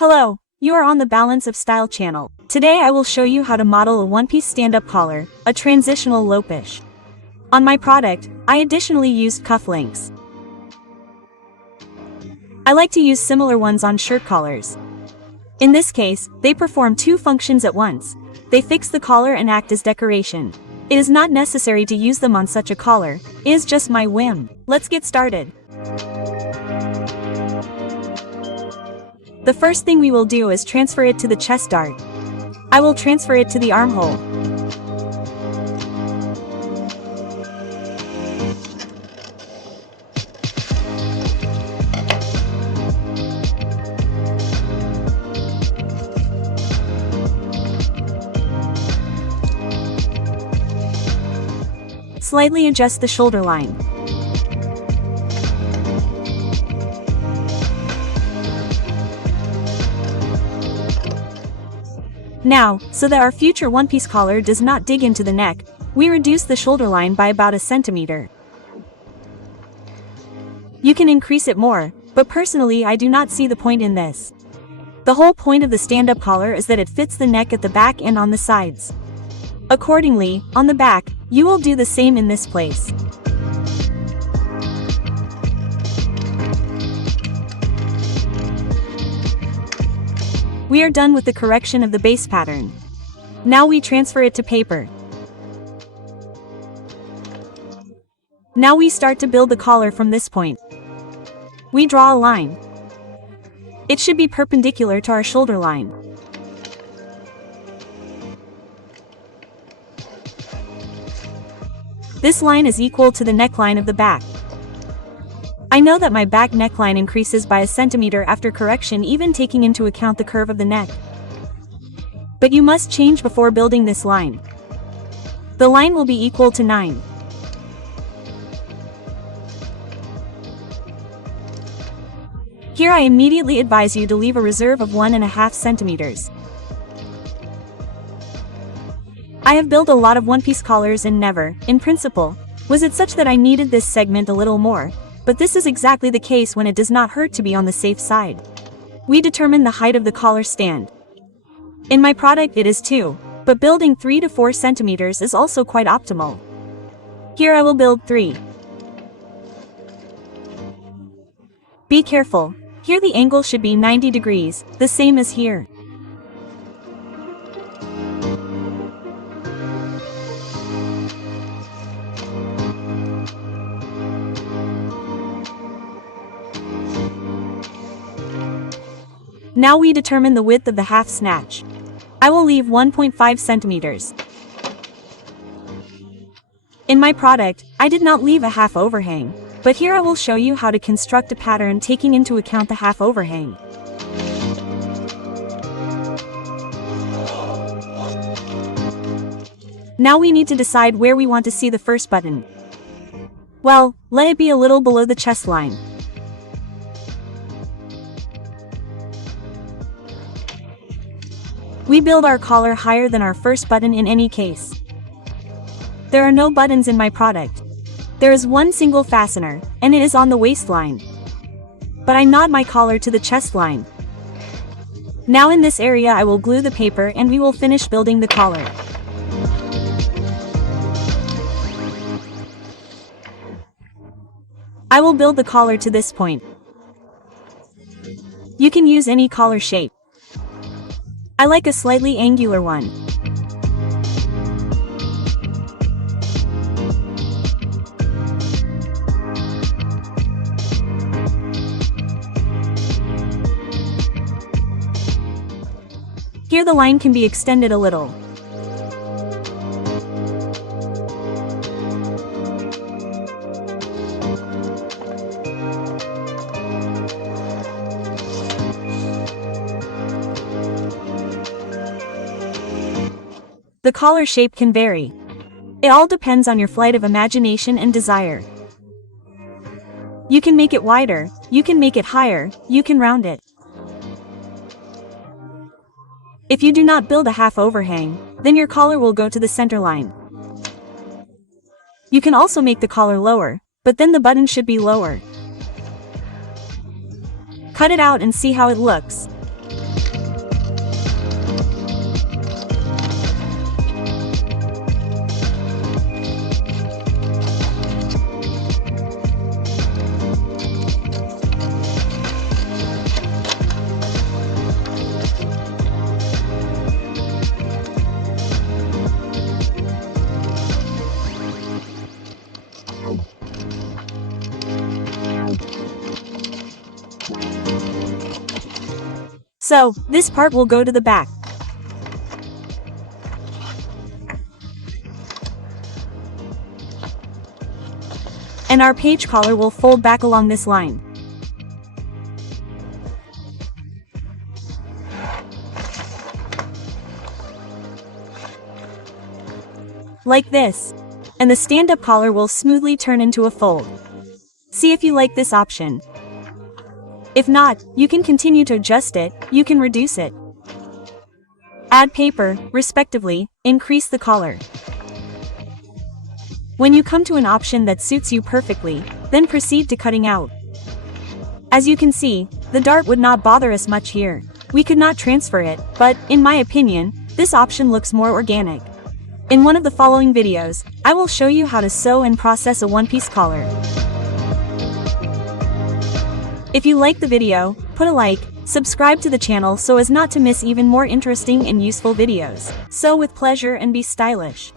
Hello, you are on the Balance of Style channel. Today I will show you how to model a one-piece stand-up collar, a transitional lopish. On my product, I additionally used cufflinks. I like to use similar ones on shirt collars. In this case, they perform two functions at once. They fix the collar and act as decoration. It is not necessary to use them on such a collar, it is just my whim. Let's get started. The first thing we will do is transfer it to the chest dart. I will transfer it to the armhole. Slightly adjust the shoulder line. Now, so that our future one-piece collar does not dig into the neck, we reduce the shoulder line by about a centimeter. You can increase it more, but personally I do not see the point in this. The whole point of the stand-up collar is that it fits the neck at the back and on the sides. Accordingly, on the back, you will do the same in this place. We are done with the correction of the base pattern. Now we transfer it to paper. Now we start to build the collar from this point. We draw a line. It should be perpendicular to our shoulder line. This line is equal to the neckline of the back. I know that my back neckline increases by a centimeter after correction, even taking into account the curve of the neck. But you must change before building this line. The line will be equal to 9. Here I immediately advise you to leave a reserve of 1.5 centimeters. I have built a lot of one-piece collars and never, in principle, was it such that I needed this segment a little more, but this is exactly the case when it does not hurt to be on the safe side. We determine the height of the collar stand. In my product it is 2, but building 3 to 4 centimeters is also quite optimal. Here I will build 3. Be careful, here the angle should be 90 degrees, the same as here. Now we determine the width of the half snatch. I will leave 1.5 centimeters. In my product, I did not leave a half overhang, but here I will show you how to construct a pattern taking into account the half overhang. Now we need to decide where we want to see the first button. Well, let it be a little below the chest line. We build our collar higher than our first button in any case. There are no buttons in my product. There is one single fastener, and it is on the waistline. But I knot my collar to the chest line. Now in this area I will glue the paper and we will finish building the collar. I will build the collar to this point. You can use any collar shape. I like a slightly angular one. Here the line can be extended a little. The collar shape can vary. It all depends on your flight of imagination and desire. You can make it wider, you can make it higher, you can round it. If you do not build a half overhang, then your collar will go to the center line. You can also make the collar lower, but then the button should be lower. Cut it out and see how it looks. So, this part will go to the back. And our page collar will fold back along this line. Like this. And the stand-up collar will smoothly turn into a fold. See if you like this option. If not, you can continue to adjust it, you can reduce it. Add paper, respectively, increase the collar. When you come to an option that suits you perfectly, then proceed to cutting out. As you can see, the dart would not bother us much here. We could not transfer it, but, in my opinion, this option looks more organic. In one of the following videos, I will show you how to sew and process a one-piece collar. If you like the video, put a like, subscribe to the channel so as not to miss even more interesting and useful videos. Sew with pleasure and be stylish.